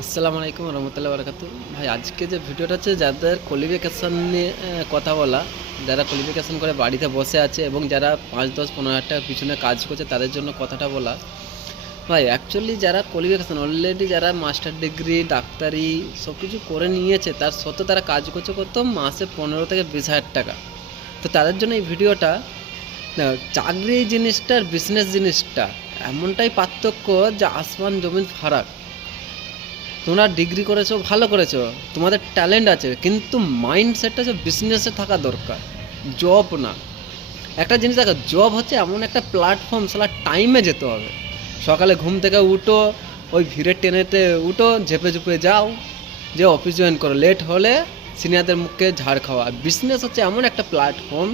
আসসালামু আলাইকুম রহমতুল্লাহ বারাকাতু। ভাই আজকে যে ভিডিওটা হচ্ছে যাদের কোয়ালিফিকেশান নিয়ে কথা বলা, যারা কোয়ালিফিকেশান করে বাড়িতে বসে আছে এবং যারা 5, 10, 15 হাজার টাকার পিছনে কাজ করছে তাদের জন্য কথাটা বলা। ভাই অ্যাকচুয়ালি যারা কোয়ালিফিকেশান অলরেডি যারা মাস্টার ডিগ্রি ডাক্তারি সব কিছু করে নিয়েছে তার সত্ত্বেও তারা কাজ করছে কত মাসে 15 থেকে 20 হাজার টাকা। তো তাদের জন্য এই ভিডিওটা। চাকরি জিনিসটা আর বিজনেস জিনিসটা এমনটাই পার্থক্য যে আসমান জমিন ফারাক। তোমরা ডিগ্রি করেছো, ভালো করেছো, তোমাদের ট্যালেন্ট আছে, কিন্তু মাইন্ডসেটটা হচ্ছে বিজনেসে থাকা দরকার, জব না। একটা জিনিস দেখো, জব হচ্ছে এমন একটা প্ল্যাটফর্ম, সালা টাইমে যেতে হবে। সকালে ঘুম থেকে উঠো, ওই ভিড়ের ট্রেনেতে উঠো, ঝেপে ঝুপে যাও, যে অফিস জয়েন করো, লেট হলে সিনিয়রদের মুখে ঝাড় খাওয়া। বিজনেস হচ্ছে এমন একটা প্ল্যাটফর্ম,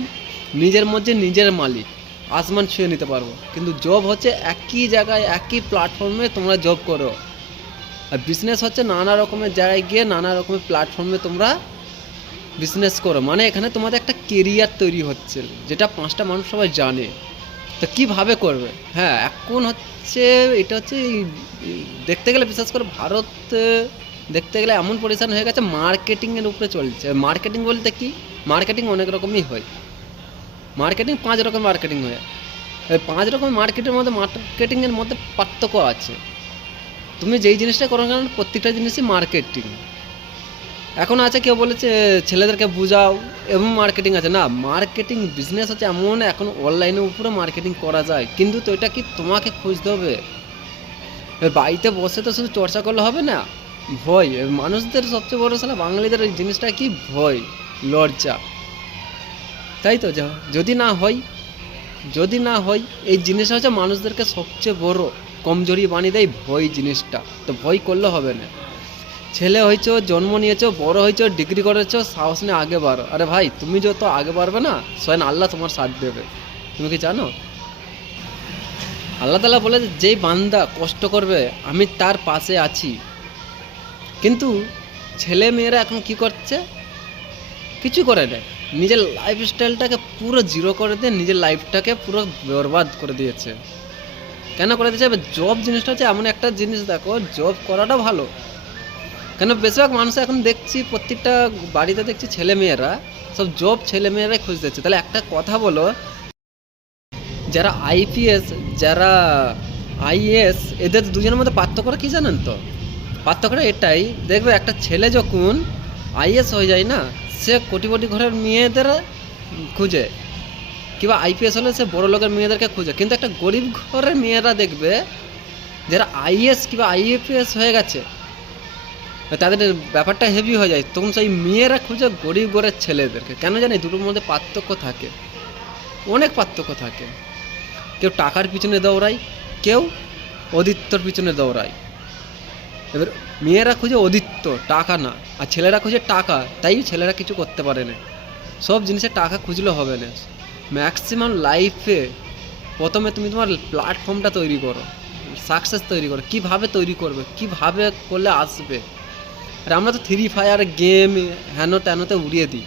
নিজের মধ্যে নিজের মালিক, আসমান ছুঁয়ে নিতে পারবো। কিন্তু জব হচ্ছে একই জায়গায় একই প্ল্যাটফর্মে তোমরা জব করো। আর বিজনেস হচ্ছে নানা রকমের জায়গায় গিয়ে নানা রকমের প্ল্যাটফর্মে তোমরা বিজনেস করো, মানে এখানে তোমাদের একটা কেরিয়ার তৈরি হচ্ছে, যেটা 5টা মানুষ সবাই জানে। তো কীভাবে করবে? হ্যাঁ, এখন হচ্ছে এটা হচ্ছে দেখতে গেলে, বিশেষ করে ভারত দেখতে গেলে এমন পরিচান হয়ে গেছে, মার্কেটিংয়ের উপরে চলছে। মার্কেটিং বলতে কি? মার্কেটিং অনেক রকমই হয়। মার্কেটিং 5 রকম মার্কেটিং হয়। এই 5 রকম মার্কেটিংয়ের মধ্যে পার্থক্য আছে। তুমি যেই জিনিসটা করো না, প্রত্যেকটা জিনিসই মার্কেটিং। এখন আছে কেউ বলেছে ছেলেদেরকে বুঝাও, এবং মার্কেটিং আছে না। মার্কেটিং বিজনেস হচ্ছে এমন, এখন অনলাইনের উপরে মার্কেটিং করা যায়, কিন্তু তো এটা কি তোমাকে খুঁজতে হবে। বাড়িতে বসে তো শুধু চর্চা করলে হবে না। ভয় মানুষদের সবচেয়ে বড় সালা বাঙালিদের ওই জিনিসটা কি, ভয়, লজ্জা। তাই তো, যদি না হয় এই জিনিসটা হচ্ছে মানুষদেরকে সবচেয়ে বড় কমজোরি বানিয়ে দেয়, ভয় জিনিসটা। তো ভয় করলে হবে না। ছেলে হয়েছো, জন্ম নিয়েছো, বড় হয়েছো, ডিগ্রি করেছো, সাহস নিয়ে আগে বাড়ো। আরে ভাই, তুমি যত আগে বাড়বে না, স্বয়ং আল্লাহ তোমার সাথ দেবে। তুমি কি জানো? আল্লাহ তাআলা বলে, যেই বান্দা কষ্ট করবে আমি তার পাশে আছি। কিন্তু ছেলে মেয়েরা এখন কি করছে? কিছু করে নেয়, নিজের লাইফস্টাইলটাকে পুরো জিরো করে দিয়ে নিজের লাইফটাকে পুরো বরবাদ করে দিয়েছে। কেন করে দিয়েছে? জব জিনিসটা হচ্ছে এমন একটা জিনিস, দেখো জব করাটা ভালো। কেন বেশিরভাগ মানুষ এখন দেখছি, প্রত্যেকটা বাড়িতে দেখছি ছেলে মেয়েরা সব জব ছেলে মেয়েরাই খুঁজতে যাচ্ছে। তাহলে একটা কথা বলো, যারা আইপিএস, যারা আইএস, এদের দুজনের মধ্যে পার্থক্যটা কী জানেন তো? পার্থক্যটা এটাই, দেখবে একটা ছেলে যখন আইএস হয়ে যায় না, সে কোটিপতি ঘরের মেয়েদের খুঁজে, কিংবা আইপিএস হলে সে বড় লোকের মেয়েদেরকে খুঁজে। কিন্তু একটা গরিব ঘরের মেয়েরা দেখবে, যারা আইএস কিংবা আইএপিএস হয়ে গেছে, তাদের ব্যাপারটা হেভি হয়ে যায়, তখন সেই মেয়েরা খুঁজে গরিব ঘরের ছেলেদেরকে। কেন জানি? দুটোর মধ্যে পার্থক্য থাকে, অনেক পার্থক্য থাকে। কেউ টাকার পিছনে দৌড়ায়, কেউ অদিত্যর পিছনে দৌড়ায়। এবার মেয়েরা খুঁজে অদিত্য, টাকা না। আর ছেলেরা খুঁজে টাকা, তাই ছেলেরা কিছু করতে পারে না। সব জিনিসে টাকা খুঁজলে হবে না। ম্যাক্সিমাম লাইফে প্রথমে তুমি তোমার প্ল্যাটফর্মটা তৈরি করো, সাকসেস তৈরি করো। কীভাবে তৈরি করবে, কীভাবে করলে আসবে। আর আমরা তো ফ্রি ফায়ার গেম হেন তেনতে উড়িয়ে দিই।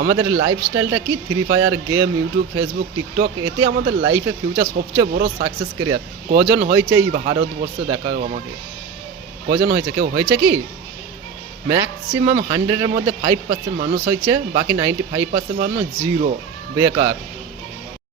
আমাদের লাইফস্টাইলটা কি? Free fire game, YouTube, Facebook, TikTok, এতে আমাদের লাইফে ফিউচার সবচেয়ে বড় সাকসেস ক্যারিয়ার। কজন হয়েছে এই ভারতবর্ষে? দেখাও আমাকে, কজন হয়েছে? কেউ হয়েছে কি? ম্যাক্সিমাম 100-এর মধ্যে 5% মানুষ হয়েছে, বাকি 95% মানুষ জিরো, বেকার।